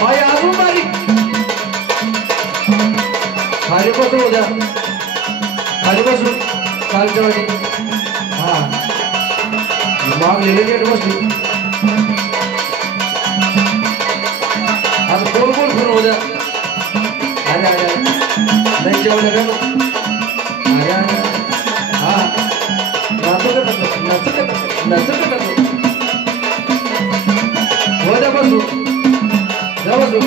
पाय अजून बारीक खाली बसून उद्या खाली बसून खालच्या वाटी हा मागलेले गेट बसली आता गोल गोल फिरून उद्या अरे अरे नाही जेवढे गेलो अरे अरे हा नाचू का नाचू का नाचू का उद्या बसू जा बसू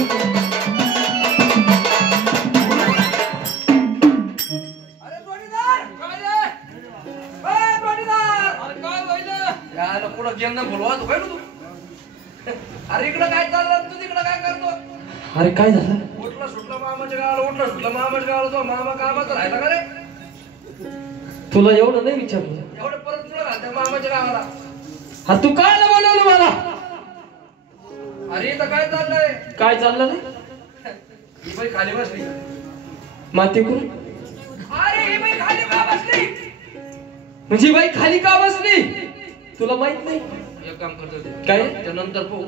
बोलवा तू काय तू अरे इकडं काय चाललं तू तिकडं काय करतो अरे काय झालं उठला सुटला मामाच्या गावाला उठला सुटला मामाच्या गावाला तो मामा कामात राहिला का रे तुला एवढं नाही विचारलं एवढं परत तुला घालत्या मामाच्या गावाला हा तू काय बोलवलं मला अरे इथं काय चाललंय ही बाई खाली बसली माती करून अरे ही बाई खाली का बसली म्हणजे बाई खाली का बसली तुला माहित नाही एक काम करतो काय त्यानंतर पाहू